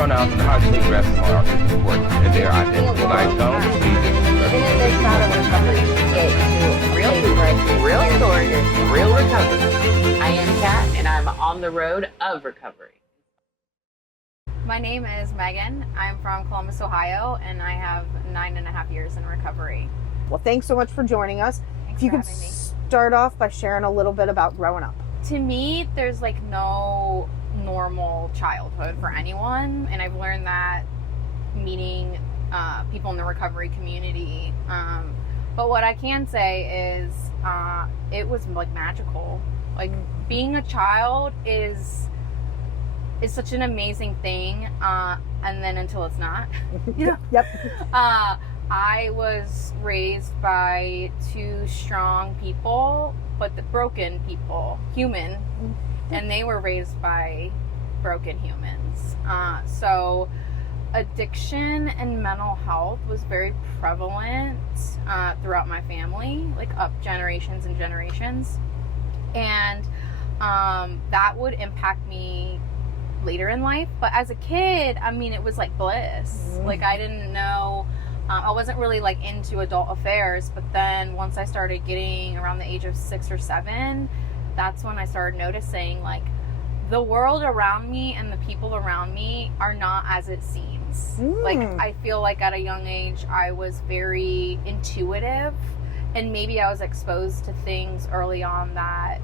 pronouns and how they dress are important in their identity. When I don't see this, Even in this route of recovery, you get to real people, real stories, real recovery. I am Kat, and I'm on the road of recovery. My name is Megan. I'm from Columbus, Ohio, and I have 9.5 years in recovery. Well, thanks so much for joining us. Thanks If you for could having me. start off by sharing a little bit about growing up. To me, there's like no normal childhood for anyone, and I've learned that meeting people in the recovery community. But what I can say is it was like magical. Like being a child is such an amazing thing, and then until it's not. You know? Yep. I was raised by two strong people, but the broken people, human, and they were raised by broken humans. So addiction and mental health was very prevalent throughout my family, like up generations and generations. And that would impact me later in life. But as a kid, I mean, it was like bliss. Like I didn't know, I wasn't really like into adult affairs. But then once I started getting around the age of 6 or 7, that's when I started noticing like the world around me and the people around me are not as it seems. Like I feel like at a young age I was very intuitive, and maybe I was exposed to things early on that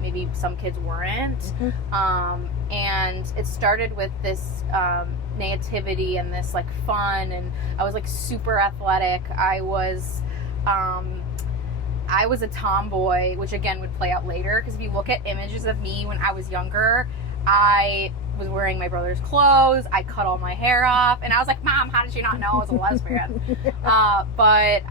maybe some kids weren't. And it started with this naivety and this like fun, and I was like super athletic. I was a tomboy, which again would play out later, because if you look at images of me when I was younger, I was wearing my brother's clothes, I cut all my hair off, and I was like, Mom, how did you not know I was a lesbian? But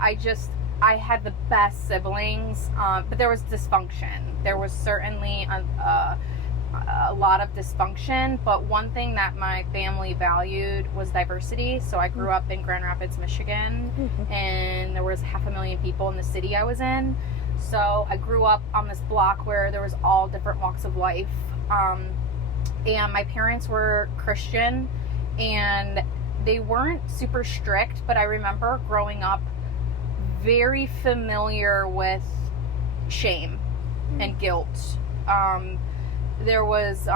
I had the best siblings, but there was dysfunction. There was certainly a lot of dysfunction, but one thing that my family valued was diversity. So I grew up in Grand Rapids, Michigan, and there was 500,000 people in the city I was in. So I grew up on this block where there was all different walks of life. And my parents were Christian, and they weren't super strict, but I remember growing up very familiar with shame and guilt. There was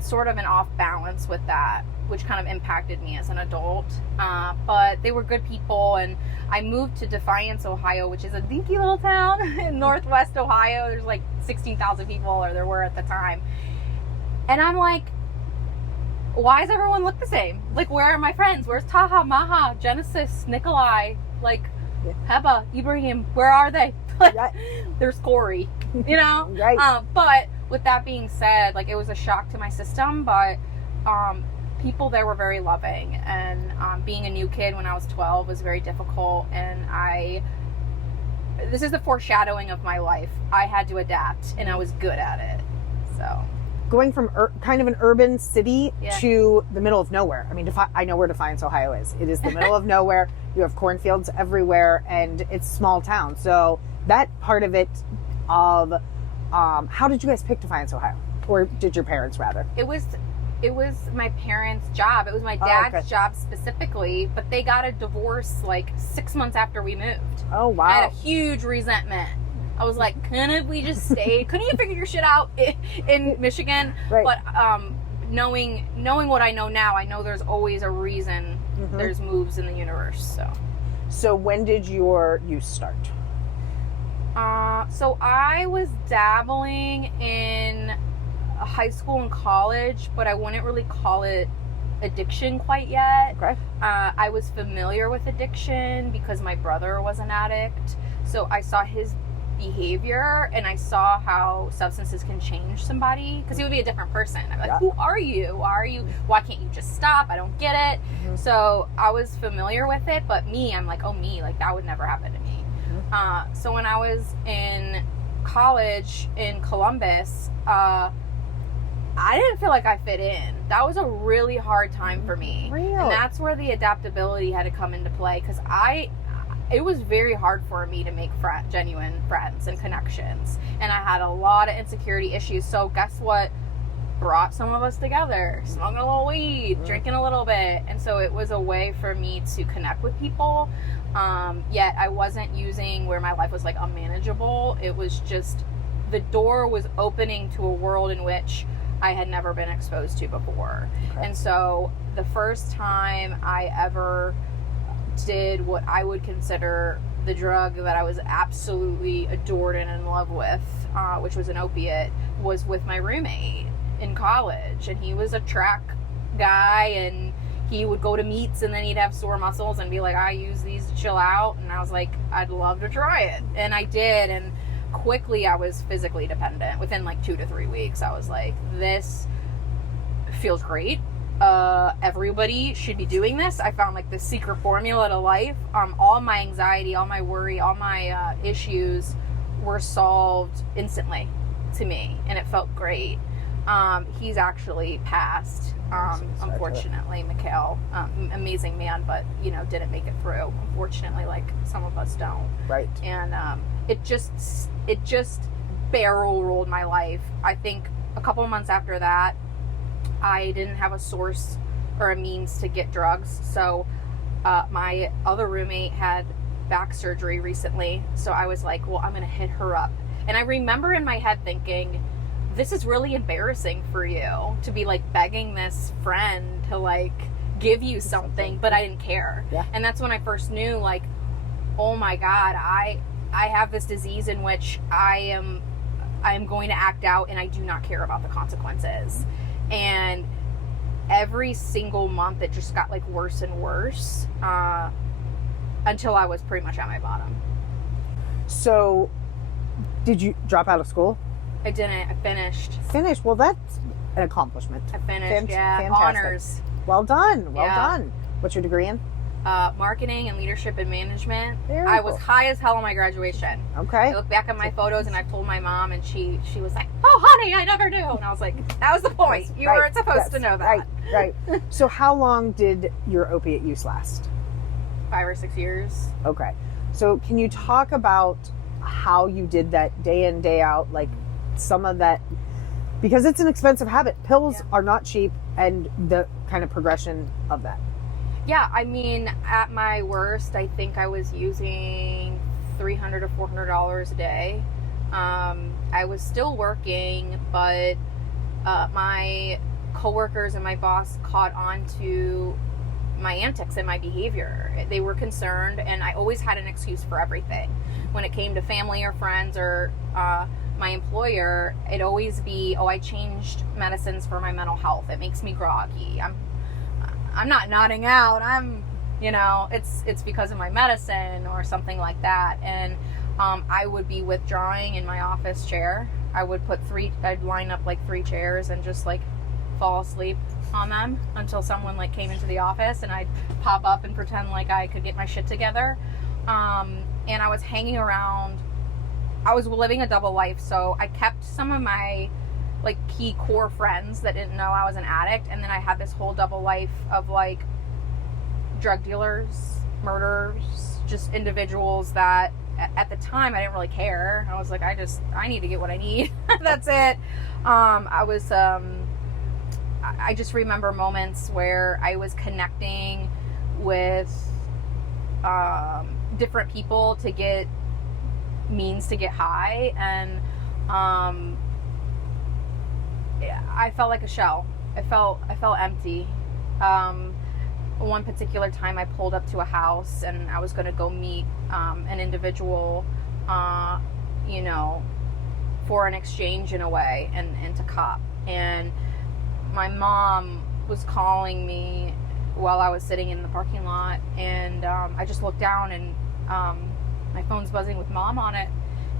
sort of an off balance with that, which kind of impacted me as an adult. But they were good people, and I moved to Defiance, Ohio, which is a dinky little town in Northwest Ohio. There's like 16,000 people, or there were at the time. And I'm like, why does everyone look the same? Like, where are my friends? Where's Taha, Maha, Genesis, Nikolai, like Heba, Ibrahim? Where are they? Like, there's Corey, you know? Right. But with that being said, like, it was a shock to my system, but people there were very loving, and being a new kid when I was 12 was very difficult, and this is the foreshadowing of my life. I had to adapt, and I was good at it. So Going from kind of an urban city to the middle of nowhere. I mean, I know where Defiance, Ohio is. It is the middle of nowhere. You have cornfields everywhere, and it's a small town. So that part of it, how did you guys pick Defiance, Ohio? Or did your parents, rather? it was my parents' job. It was my dad's job specifically, but they got a divorce like 6 months after we moved. Oh, wow. I had a huge resentment. I was like, couldn't we just stay? Couldn't you figure your shit out in Michigan? Right. But knowing what I know now, I know there's always a reason there's moves in the universe. So when did your use start? So I was dabbling in high school and college, but I wouldn't really call it addiction quite yet. Okay. I was familiar with addiction because my brother was an addict. So I saw his behavior, and I saw how substances can change somebody, because he would be a different person. I'm like, who are you? Why can't you just stop? I don't get it. So I was familiar with it, but I'm like, like that would never happen to me. So when I was in college in Columbus, I didn't feel like I fit in. That was a really hard time for me. Really? And that's where the adaptability had to come into play, because it was very hard for me to make genuine friends and connections. And I had a lot of insecurity issues. So guess what brought some of us together, smoking a little weed, drinking a little bit. And so it was a way for me to connect with people. Yet I wasn't using where my life was like unmanageable. It was just the door was opening to a world in which I had never been exposed to before. Okay. And so the first time I ever did what I would consider the drug that I was absolutely adored and in love with, which was an opiate, was with my roommate in college. And he was a track guy, and he would go to meets and then he'd have sore muscles and be like, I use these to chill out. And I was like, I'd love to try it. And I did. And quickly I was physically dependent. Within like 2 to 3 weeks, I was like, this feels great. Everybody should be doing this. I found like the secret formula to life. All my anxiety, all my worry, all my issues were solved instantly to me, and it felt great. He's actually passed, unfortunately. Mikhail, amazing man, but didn't make it through, unfortunately, like some of us don't. Right. And it just barrel rolled my life. I think a couple of months after that, I didn't have a source or a means to get drugs. So my other roommate had back surgery recently. So I was like, well, I'm going to hit her up. And I remember in my head thinking, this is really embarrassing for you to be like begging this friend to like give you something, but I didn't care. Yeah. And that's when I first knew, like, oh my God, I have this disease in which I am going to act out, and I do not care about the consequences. And every single month it just got like worse and worse until I was pretty much at my bottom. So did you drop out of school? I didn't. I finished. Finished? Well, that's an accomplishment. I finished, yeah. Fantastic. Honors. Well done. Well done. What's your degree in? Marketing and leadership and management. I was high as hell on my graduation. Okay. I look back at my photos and I told my mom, and she was like, oh, honey, I never knew. And I was like, that was the point. You weren't supposed to know that. Right. So how long did your opiate use last? 5 or 6 years. Okay. So can you talk about how you did that day in, day out, like some of that, because it's an expensive habit. Pills are not cheap, and the kind of progression of that. Yeah, I mean, at my worst, I think I was using $300 to $400 a day. I was still working, but my coworkers and my boss caught on to my antics and my behavior. They were concerned, and I always had an excuse for everything. When it came to family or friends or my employer, it'd always be, oh, I changed medicines for my mental health. It makes me groggy. I'm not nodding out. It's because of my medicine or something like that. And I would be withdrawing in my office chair. I'd line up like 3 chairs and just like fall asleep on them until someone like came into the office, and I'd pop up and pretend like I could get my shit together. And I was hanging around. I was living a double life, so I kept some of my like key core friends that didn't know I was an addict, and then I had this whole double life of like drug dealers, murderers, just individuals that at the time I didn't really care. I was like, I need to get what I need. That's it. I just remember moments where I was connecting with different people to get means to get high, and I felt like a shell. I felt empty. One particular time I pulled up to a house and I was going to go meet an individual, for an exchange in a way, and to cop. And my mom was calling me while I was sitting in the parking lot, and I just looked down, and my phone's buzzing with mom on it,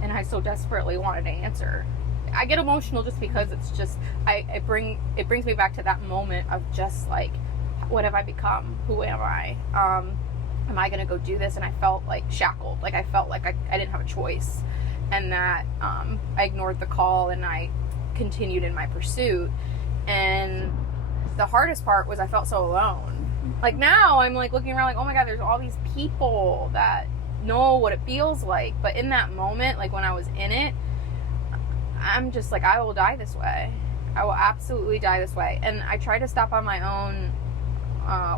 and I so desperately wanted to answer. I get emotional just because it's just it brings me back to that moment of just like, what have I become? Who am I? Am I gonna go do this? And I felt like shackled. Like I felt like I didn't have a choice, and that I ignored the call and I continued in my pursuit. And the hardest part was I felt so alone. Like now I'm like looking around like, oh my God, there's all these people that know what it feels like. But in that moment, like when I was in it, I'm just like, I will die this way. I will absolutely die this way. And I tried to stop on my own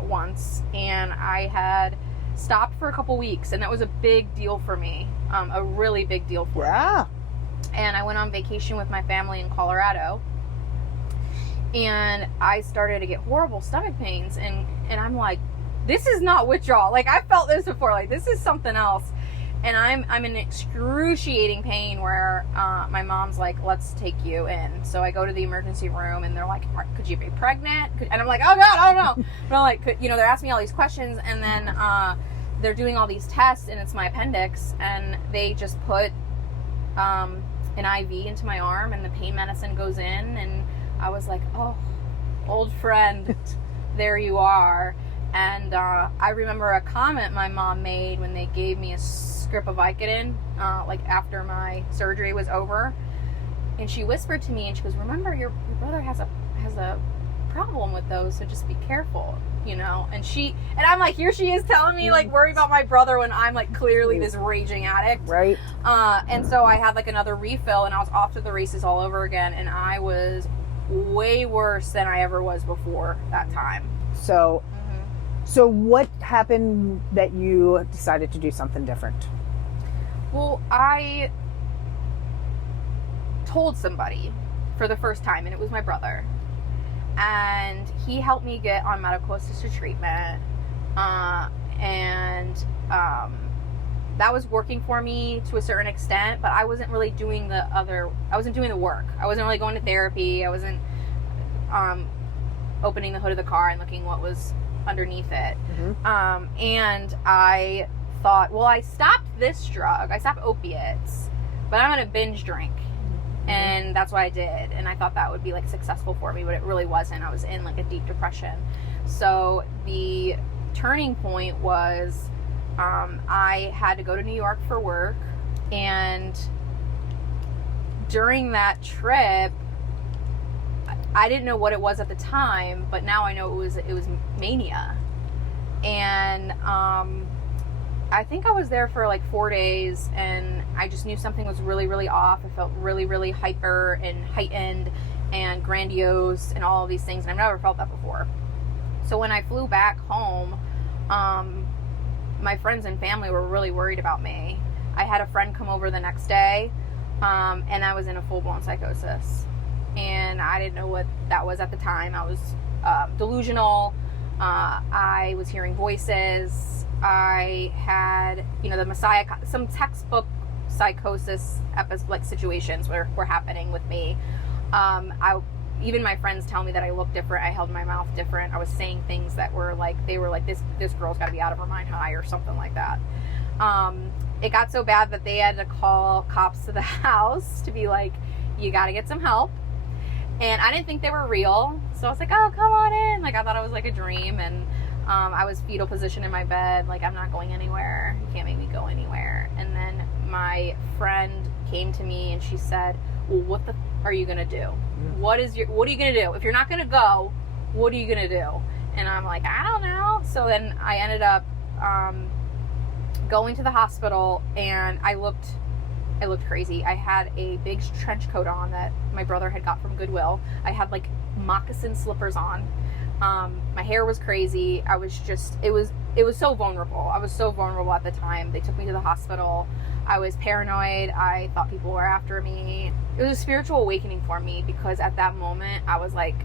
once, and I had stopped for a couple weeks, and that was a big deal for me, a really big deal for me. And I went on vacation with my family in Colorado, and I started to get horrible stomach pains, and I'm like, this is not withdrawal. Like, I felt this before. Like, this is something else. And I'm in excruciating pain where my mom's like, let's take you in. So I go to the emergency room, and they're like, could you be pregnant? And I'm like, oh God, I don't know. But I'm like, they're asking me all these questions, and then they're doing all these tests, and it's my appendix, and they just put an IV into my arm, and the pain medicine goes in, and I was like, oh, old friend, there you are. And I remember a comment my mom made when they gave me a script of Vicodin, like after my surgery was over, and she whispered to me, and she goes, remember, your brother has a problem with those, so just be careful, and I'm like, here she is telling me, like, worry about my brother when I'm like clearly this raging addict, right? And so I had like another refill, and I was off to the races all over again, and I was way worse than I ever was before that time. So what happened that you decided to do something different? Well, I told somebody for the first time, and it was my brother. And he helped me get on medical assisted treatment. And that was working for me to a certain extent, but I wasn't really doing the work. I wasn't really going to therapy. I wasn't opening the hood of the car and looking what was underneath it. And I thought, well, I stopped this drug. I stopped opiates, but I'm going to binge drink. And that's what I did. And I thought that would be like successful for me, but it really wasn't. I was in like a deep depression. So the turning point was, I had to go to New York for work. And during that trip, I didn't know what it was at the time, but now I know it was mania. And I think I was there for like 4 days, and I just knew something was really, really off. I felt really, really hyper and heightened and grandiose and all of these things, and I've never felt that before. So when I flew back home, my friends and family were really worried about me. I had a friend come over the next day, and I was in a full-blown psychosis. And I didn't know what that was at the time. I was delusional. I was hearing voices. I had, the Messiah, some textbook psychosis like situations were happening with me. Even my friends tell me that I look different. I held my mouth different. I was saying things that were like, this girl's got to be out of her mind high or something like that. It got so bad that they had to call cops to the house to be like, you got to get some help. And I didn't think they were real. So I was like, oh, come on in. Like, I thought it was like a dream. And I was fetal position in my bed. Like, I'm not going anywhere. You can't make me go anywhere. And then my friend came to me and she said, well, what the are you going to do? What are you going to do? If you're not going to go, what are you going to do? And I'm like, I don't know. So then I ended up going to the hospital, and I looked crazy. I had a big trench coat on that my brother had got from Goodwill. I had like moccasin slippers on. My hair was crazy. I was just, it was so vulnerable. I was so vulnerable at the time. They took me to the hospital. I was paranoid. I thought people were after me. It was a spiritual awakening for me, because at that moment I was like,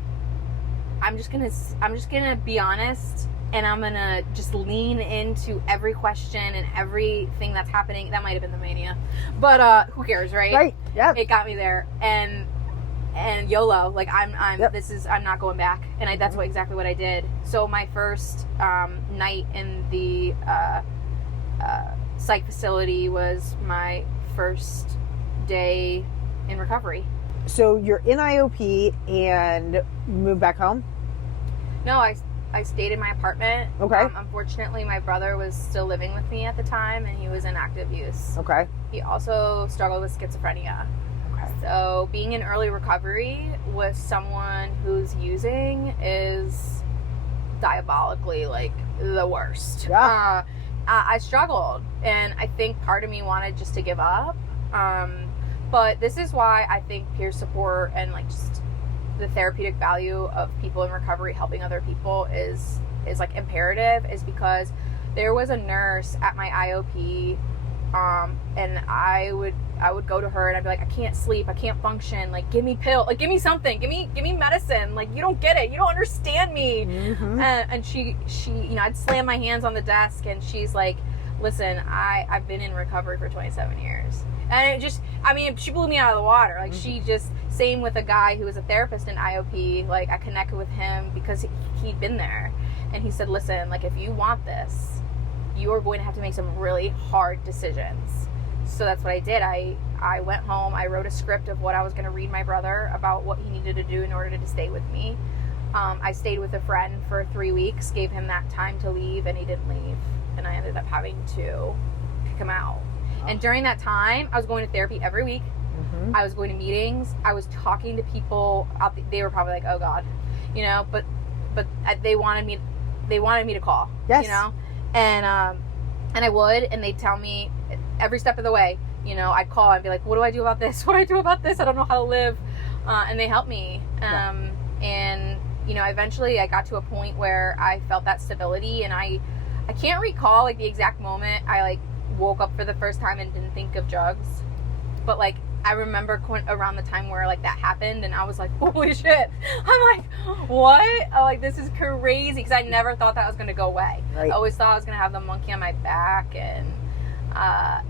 I'm just gonna be honest, and I'm gonna just lean into every question and everything that's happening. That might have been the mania, but who cares, right? Right. Yeah. It got me there, and YOLO. Like, I'm not going back, and that's exactly what I did. So my first night in the psych facility was my first day in recovery. So you're in IOP and moved back home? No, I stayed in my apartment. Okay. Unfortunately, my brother was still living with me at the time, and he was in active use. Okay. He also struggled with schizophrenia. Okay. So being in early recovery with someone who's using is diabolically, like, the worst. Yeah. I struggled, and I think part of me wanted just to give up. But this is why I think peer support and, like, just the therapeutic value of people in recovery helping other people is like imperative is because there was a nurse at my IOP, and I would go to her and I'd be like, I can't sleep, I can't function, like give me give me something, give me medicine, like you don't get it, you don't understand me. Mm-hmm. And she I'd slam my hands on the desk and she's like, listen, I've been in recovery for 27 years. And she blew me out of the water. Like, she just, same with a guy who was a therapist in IOP. Like, I connected with him because he'd been there. And he said, listen, like, if you want this, you are going to have to make some really hard decisions. So that's what I did. I went home. I wrote a script of what I was going to read my brother about what he needed to do in order to stay with me. I stayed with a friend for 3 weeks, gave him that time to leave, and he didn't leave. And I ended up having to kick him out. And during that time, I was going to therapy every week. Mm-hmm. I was going to meetings. I was talking to people. They were probably like, "Oh God," But they wanted me to call. Yes. And I would, and they'd tell me every step of the way. I'd call and be like, "What do I do about this? What do I do about this? I don't know how to live." And they helped me. And eventually, I got to a point where I felt that stability, and I can't recall like the exact moment I like woke up for the first time and didn't think of drugs, but like I remember around the time where like that happened, and I was like, holy shit, I'm like, what? Like, this is crazy, because I never thought that was going to go away. Right. I always thought I was going to have the monkey on my back, and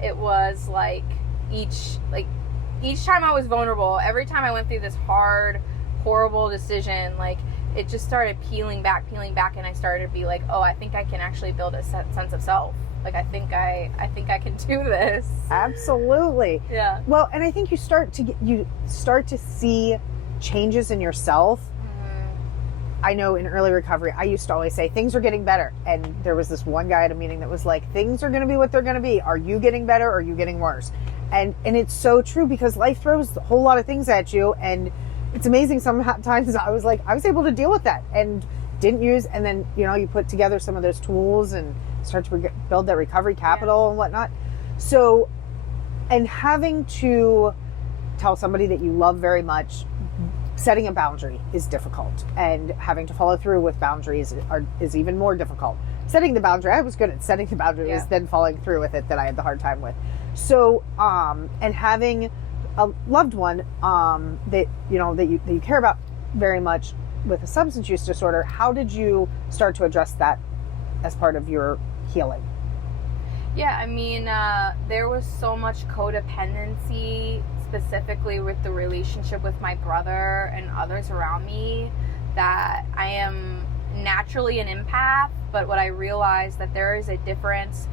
it was like each time I was vulnerable, every time I went through this hard, horrible decision, like it just started peeling back, and I started to be like, oh, I think I can actually build a sense of self. Like, I think I can do this. Absolutely. Yeah. Well, and I think you start to see changes in yourself. Mm-hmm. I know in early recovery, I used to always say things are getting better. And there was this one guy at a meeting that was like, things are going to be what they're going to be. Are you getting better or are you getting worse? And it's so true, because life throws a whole lot of things at you. And it's amazing. Sometimes I was able to deal with that and didn't use. And then, you put together some of those tools and start to build that recovery capital and whatnot. So, and having to tell somebody that you love very much, setting a boundary is difficult, and having to follow through with boundaries is even more difficult. Setting the boundary, I was good at setting the boundary, is then following through with it that I had the hard time with. So, and having a loved one that you care about very much with a substance use disorder, how did you start to address that as part of your healing? Yeah, I mean, there was so much codependency, specifically with the relationship with my brother and others around me, that I am naturally an empath, but what I realized that there is a difference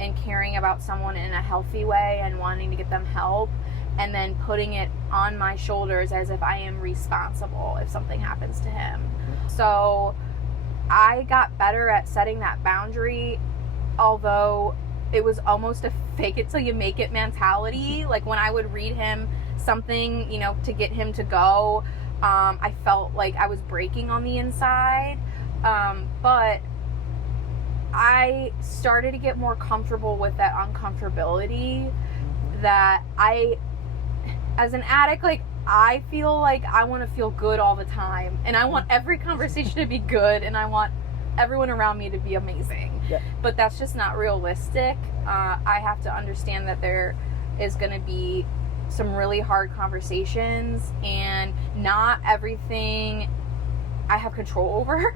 in caring about someone in a healthy way and wanting to get them help, and then putting it on my shoulders as if I am responsible if something happens to him. So I got better at setting that boundary, although it was almost a fake it till you make it mentality. Like, when I would read him something, to get him to go, I felt like I was breaking on the inside. But I started to get more comfortable with that uncomfortability, that as an addict, like, I feel like I want to feel good all the time, and I want every conversation to be good, and I want everyone around me to be amazing. Yep. But that's just not realistic. I have to understand that there is going to be some really hard conversations, and not everything I have control over.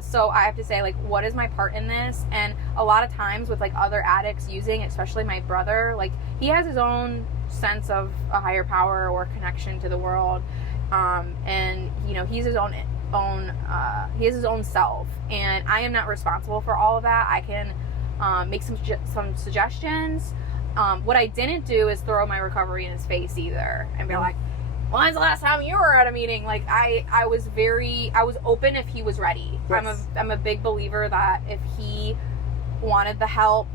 So I have to say, like, what is my part in this? And a lot of times with like other addicts using, especially my brother, like, he has his own sense of a higher power or connection to the world, and he's his own he has his own self, and I am not responsible for all of that. I can make some suggestions. What I didn't do is throw my recovery in his face either and be like, when's the last time you were at a meeting? Like, I was open if he was ready. Yes. I'm a big believer that if he wanted the help,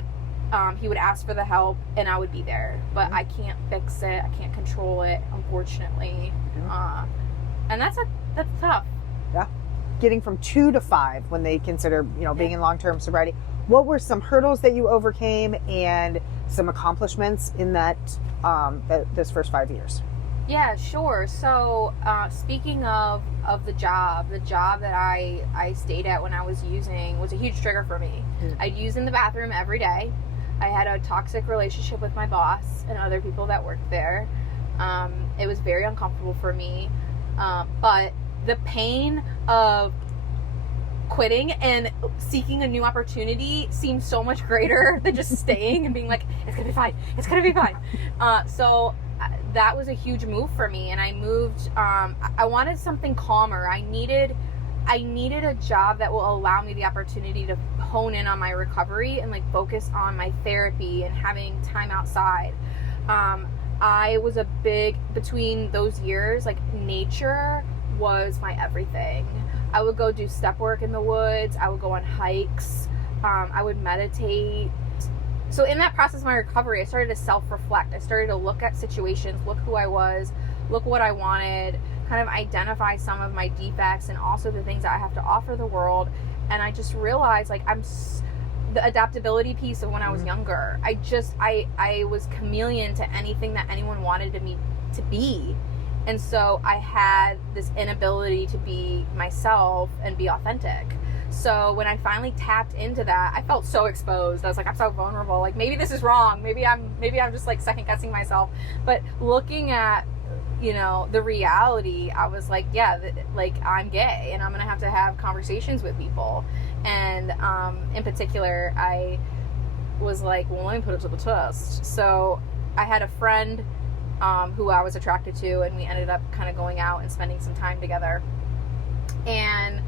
he would ask for the help, and I would be there. But I can't fix it. I can't control it, unfortunately. And that's tough. Yeah. Getting from 2 to 5 when they consider, being in long-term sobriety. What were some hurdles that you overcame and some accomplishments in that those first 5 years? Yeah, sure. So, speaking of the job that I stayed at when I was using was a huge trigger for me. I'd use in the bathroom every day. I had a toxic relationship with my boss and other people that worked there. It was very uncomfortable for me. But the pain of quitting and seeking a new opportunity seemed so much greater than just staying and being like, it's gonna be fine, it's gonna be fine. So that was a huge move for me, and I moved. I wanted something calmer. I needed a job that will allow me the opportunity to hone in on my recovery and like focus on my therapy and having time outside. I was between those years, like nature was my everything. I would go do step work in the woods. I would go on hikes. I would meditate. So in that process of my recovery, I started to self-reflect. I started to look at situations, look who I was, look what I wanted, kind of identify some of my defects and also the things that I have to offer the world. And I just realized like the adaptability piece of when I was younger. I was chameleon to anything that anyone wanted me to be. And so I had this inability to be myself and be authentic. So when I finally tapped into that, I felt so exposed. I was like, I'm so vulnerable. Like maybe this is wrong. Maybe I'm just like second guessing myself. But looking at, the reality, I was like, yeah, like I'm gay and I'm going to have conversations with people. And in particular, I was like, well, let me put it to the test. So I had a friend who I was attracted to, and we ended up kind of going out and spending some time together. And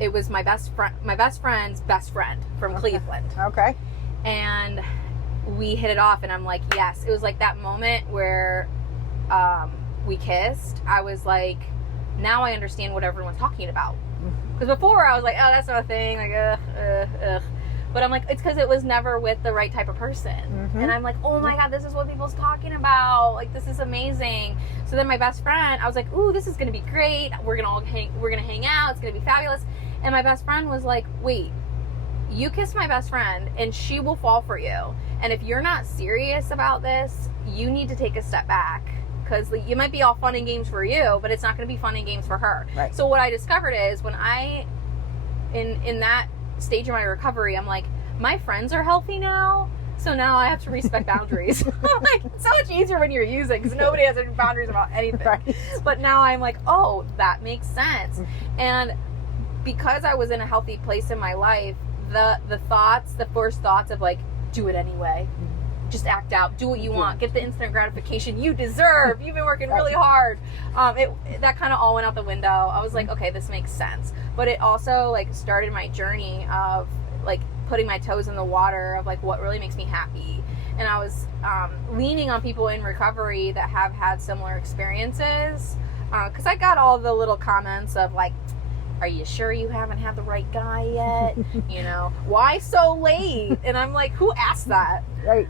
it was my best friend's best friend from Cleveland. Okay. And we hit it off, and I'm like, yes. It was like that moment where we kissed. I was like, now I understand what everyone's talking about. Because before I was like, oh, that's not a thing. Like, ugh. But I'm like, it's because it was never with the right type of person. And I'm like, oh my God, this is what people's talking about. Like, this is amazing. So then my best friend, I was like, ooh, this is going to be great. We're going to hang out. It's going to be fabulous. And my best friend was like, wait, you kissed my best friend and she will fall for you. And if you're not serious about this, you need to take a step back. Because you might be all fun and games for you, but it's not going to be fun and games for her. Right. So what I discovered is when in that stage of my recovery, I'm like, my friends are healthy now, so now I have to respect boundaries. I'm like, it's so much easier when you're using, because nobody has any boundaries about anything. Right. But now I'm like, oh, that makes sense. And because I was in a healthy place in my life, the first thoughts of like, do it anyway. Just act out, do what you want, get the instant gratification you deserve. You've been working really hard. That kind of all went out the window. I was like, okay, this makes sense. But it also like started my journey of like putting my toes in the water of like what really makes me happy. And I was leaning on people in recovery that have had similar experiences, because I got all the little comments of like, are you sure you haven't had the right guy yet? Why so late? And I'm like, who asked that? Right.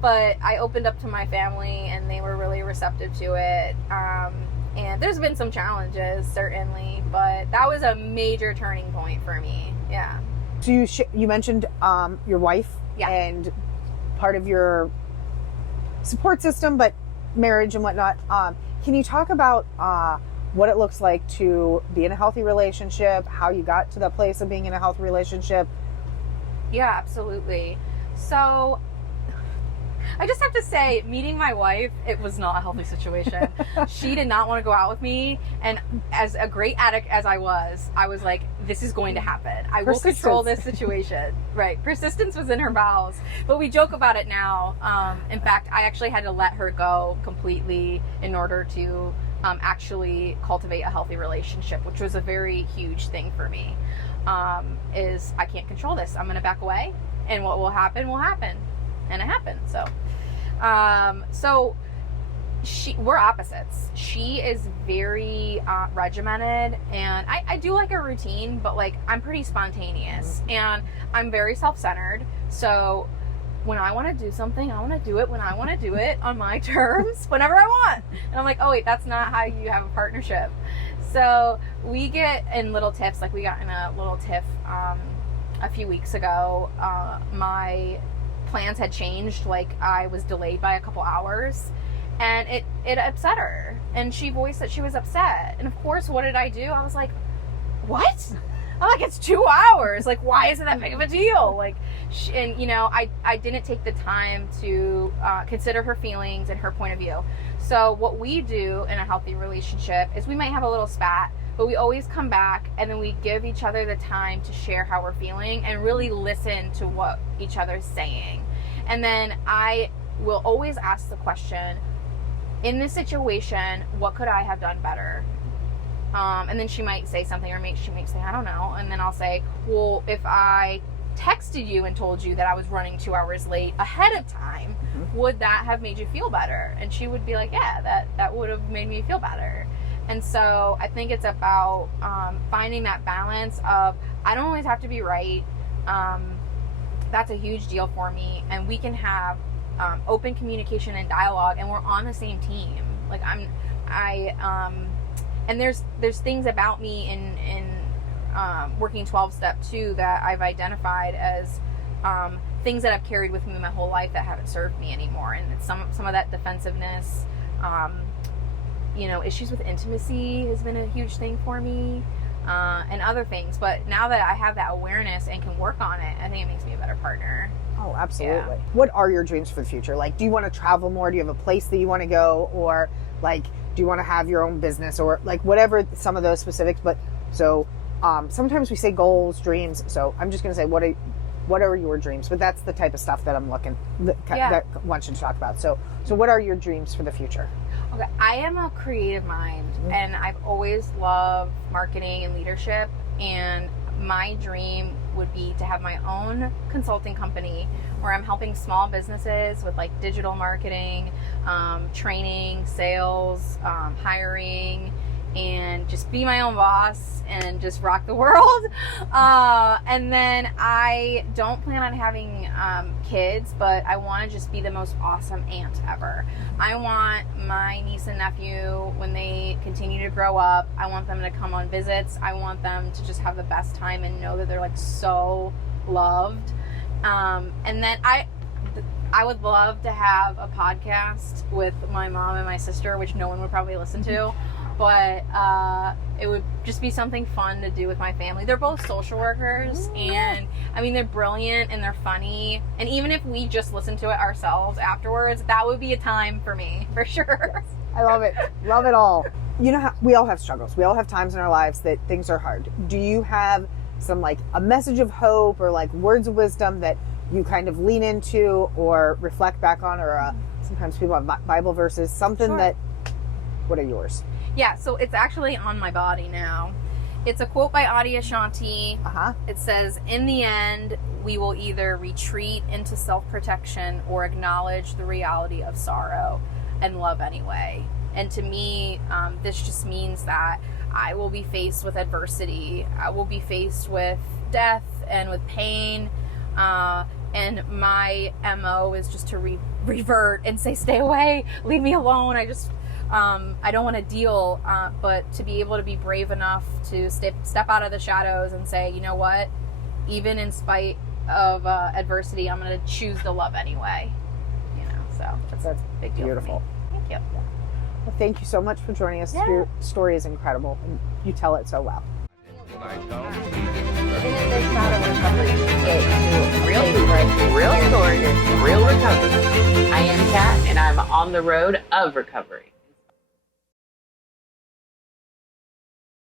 But I opened up to my family and they were really receptive to it. And there's been some challenges, certainly, but that was a major turning point for me. Yeah. So you mentioned your wife and part of your support system, but marriage and whatnot. Can you talk about what it looks like to be in a healthy relationship, how you got to the place of being in a healthy relationship? Yeah, absolutely. So I just have to say, meeting my wife, it was not a healthy situation. She did not want to go out with me. And as a great addict as I was like, this is going to happen. I will control this situation. Right. Persistence was in her bowels. But we joke about it now. In fact, I actually had to let her go completely in order to actually cultivate a healthy relationship, which was a very huge thing for me. Is I can't control this. I'm going to back away, and what will happen will happen. And it happened. So we're opposites. She is very regimented, and I do like a routine, but like I'm pretty spontaneous, and I'm very self-centered. So when I want to do something, I want to do it when I want to do it on my terms, whenever I want. And I'm like, oh wait, that's not how you have a partnership. So we get in little tiffs. Like we got in a little tiff a few weeks ago. My plans had changed. Like I was delayed by a couple hours, And it upset her. And she voiced that she was upset. And of course, what did I do? I was like, what? I'm like, it's 2 hours. Like, why is it that big of a deal? Like, and you know, I didn't take the time to consider her feelings and her point of view. So what we do in a healthy relationship is we might have a little spat, but we always come back and then we give each other the time to share how we're feeling and really listen to what each other's saying. And then I will always ask the question, in this situation, what could I have done better? And then she might say something, or she might say, I don't know. And then I'll say, well, if I texted you and told you that I was running 2 hours late ahead of time, would that have made you feel better? And she would be like, yeah, that would have made me feel better. And so I think it's about finding that balance of, I don't always have to be right. That's a huge deal for me. And we can have open communication and dialogue, and we're on the same team. Like and there's things about me in working 12-step 2 that I've identified as things that I've carried with me my whole life that haven't served me anymore. And it's some of that defensiveness, you know, issues with intimacy has been a huge thing for me, and other things. But now that I have that awareness and can work on it, I think it makes me a better partner. Oh, absolutely. Yeah. What are your dreams for the future? Like, do you want to travel more? Do you have a place that you want to go? Or like, do you want to have your own business, or like whatever, some of those specifics? But so sometimes we say goals, dreams. So I'm just going to say, what are your dreams? But that's the type of stuff that I'm that I want you to talk about. So what are your dreams for the future? Okay, I am a creative mind, and I've always loved marketing and leadership. And my dream would be to have my own consulting company where I'm helping small businesses with like digital marketing, training, sales, hiring, and just be my own boss and just rock the world. And then I don't plan on having kids, but I want to just be the most awesome aunt ever. I want my niece and nephew, when they continue to grow up, I want them to come on visits. I want them to just have the best time and know that they're like so loved. And then I would love to have a podcast with my mom and my sister, which no one would probably listen to. But it would just be something fun to do with my family. They're both social workers, and I mean, they're brilliant and they're funny. And even if we just listen to it ourselves afterwards, that would be a time for me, for sure. Yes. I love it. Love it all. You know, we all have struggles. We all have times in our lives that things are hard. Do you have some like a message of hope or like words of wisdom that you kind of lean into or reflect back on, or sometimes people have Bible verses, something Sure. that, what are yours? Yeah, so it's actually on my body now. It's a quote by Adi Ashanti. It says, in the end, we will either retreat into self-protection or acknowledge the reality of sorrow and love anyway. And to me, this just means that I will be faced with adversity. I will be faced with death and with pain. And my MO is just to revert and say, stay away, leave me alone. I don't want to deal, but to be able to be brave enough to step out of the shadows and say, you know what, even in spite of adversity, I'm going to choose to love anyway. You know, so that's a big deal. Beautiful. For me. Thank you. Well, thank you so much for joining us. Yeah. Your story is incredible, and you tell it so well. When I don't see Even this, if there's not a recovery, get to real stories, real recovery. I am Kat, and I'm on the road of recovery.